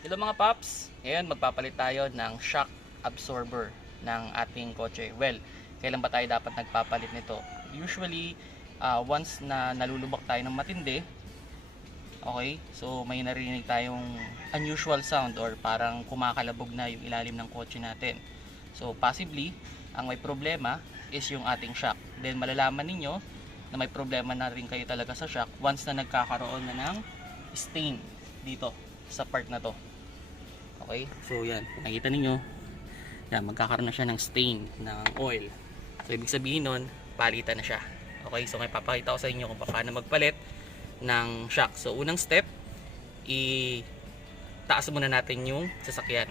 Hello mga paps, ngayon magpapalit tayo ng shock absorber ng ating kotse. Well, kailan ba tayo dapat nagpapalit nito? Usually, once na nalulubak tayo ng matindi, okay, so may narinig tayong unusual sound or parang kumakalabog na yung ilalim ng kotse natin. So possibly, ang may problema is yung ating shock. Then malalaman ninyo na may problema na rin kayo talaga sa shock once na nagkakaroon na ng stain dito sa part na to. Okay, so yan, nakita ninyo yan, magkakaroon na siya ng stain ng oil. So ibig sabihin nun, palitan na siya. Okay, so may papakita ko sa inyo kung paano magpalit ng shock. So unang step, itaas muna natin yung sasakyan.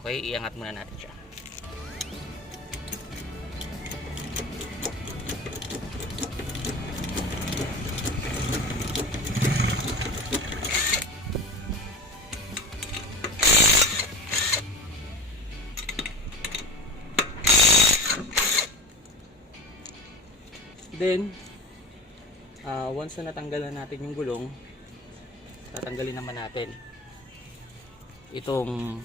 Okay, iangat muna natin siya. Then, once na natanggalan natin yung gulong, tatanggalin naman natin itong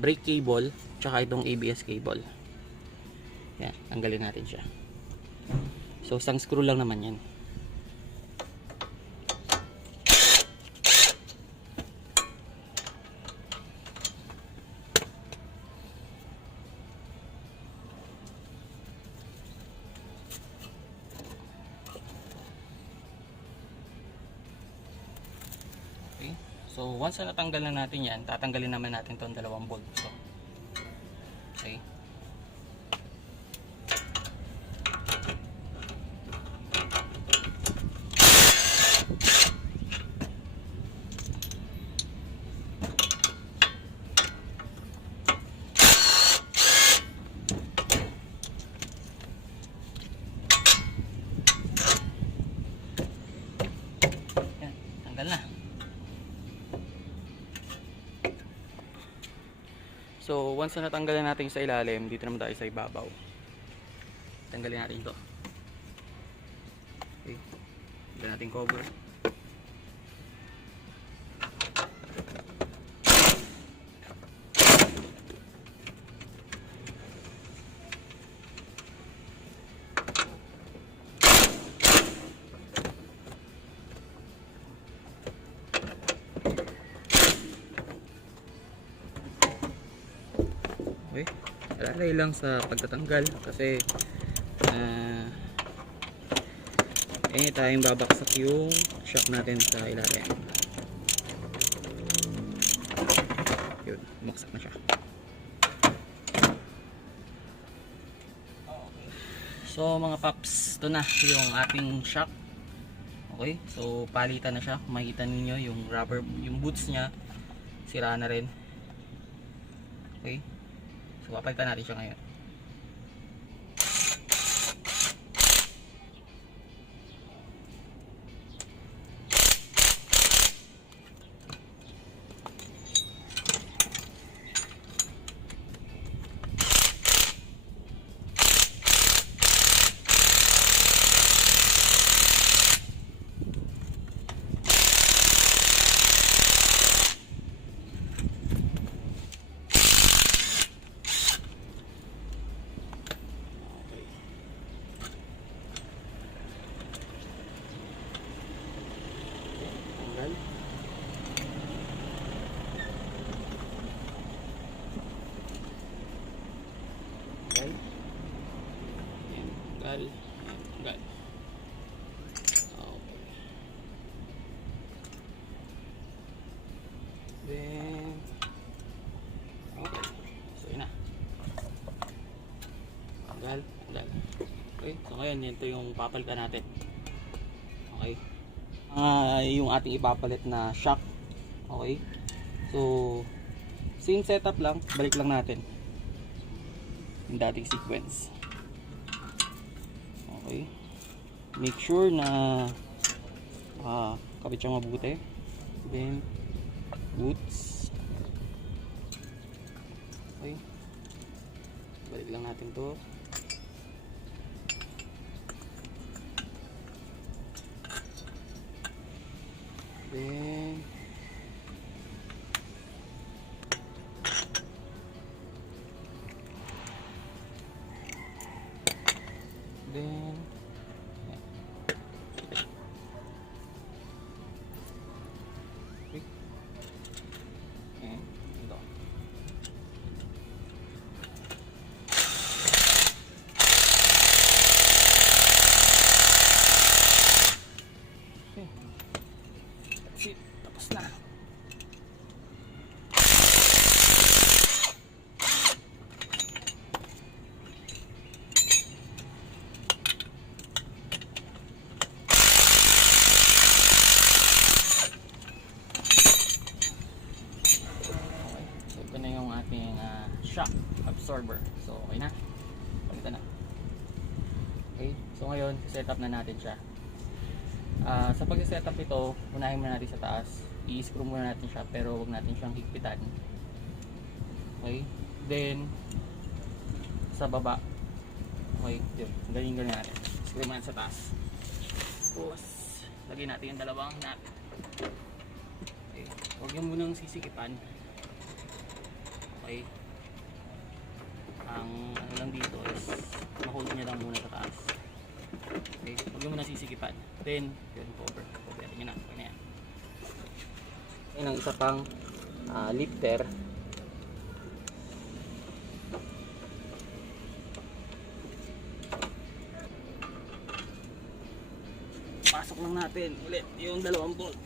brake cable tsaka itong ABS cable. Yan, tanggalin natin siya. So, isang screw lang naman yan. Okay. So, once na natanggal na natin yan, tatanggalin naman natin itong dalawang bolt. So, okay. Yan, tanggal na. So, once na natanggalan natin sa ilalim, dito naman tayo sa ibabaw. Tanggalin natin ito. Okay. Tanggalin natin cover. Okay. Alalay lang sa pagtatanggal kasi tayong babaksak yung shock natin sa ilalim. Yun, bumaksak na siya. So mga paps, ito na yung ating shock. Okay, so palitan na siya. Makikita ninyo yung rubber, yung boots niya sira na rin. Okay, so papalitan natin siya ngayon. Okay. Tanggal. Tanggal. Okay. Then, okay. So, yun na. Tanggal. Tanggal. Okay. So, ngayon, ito yung papalitan natin. Okay. Yung ating ipapalit na shock. Okay. So, same setup lang. Balik lang natin yung dating sequence. Okay, make sure na kapit siya mabuti. Then boots. Okay, balik lang natin to. Then Tapos na. Ito na yung ating shock absorber. So okay na, palitan na. Okay, so ngayon set up na natin siya. Sa pag-set up ito, unahin muna natin sa taas, i-screw muna natin siya pero huwag natin siyang higpitan. Okay, then sa baba, okay, yun, galing natin, screw muna sa taas. Tapos lagyan natin yung dalawang nut. Okay, huwag yung munang sisikipan. Okay, ang ano lang dito is ma-hold niya lang muna sa taas. Okay, huwag mo na sisikipan. Then, yun, cover natin yun na. Okay na yan. Yan ang isa pang lifter. Pasok lang natin ulit yung dalawang bolt.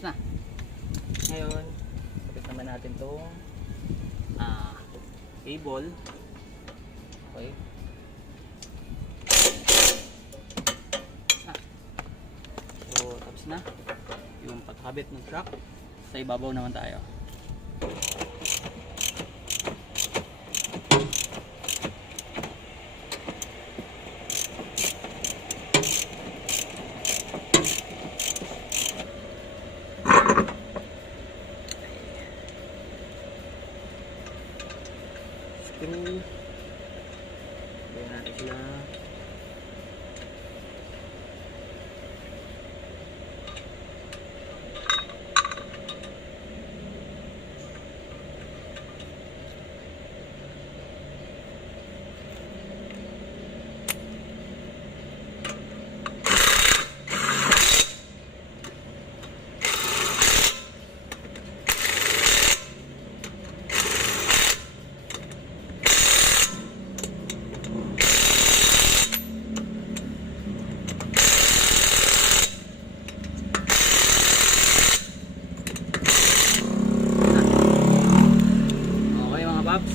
Na. Ngayon, kapit naman natin itong cable. Okay. Na. So, tapos na yung pagkabit ng shock. Sa ibabaw naman tayo. Screw. Gawin natin sila.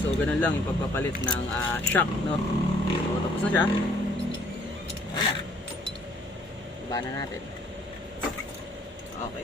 So ganun lang yung pagpapalit ng shock, no? So tapos na siya. Ayan na. Iba na natin. Okay.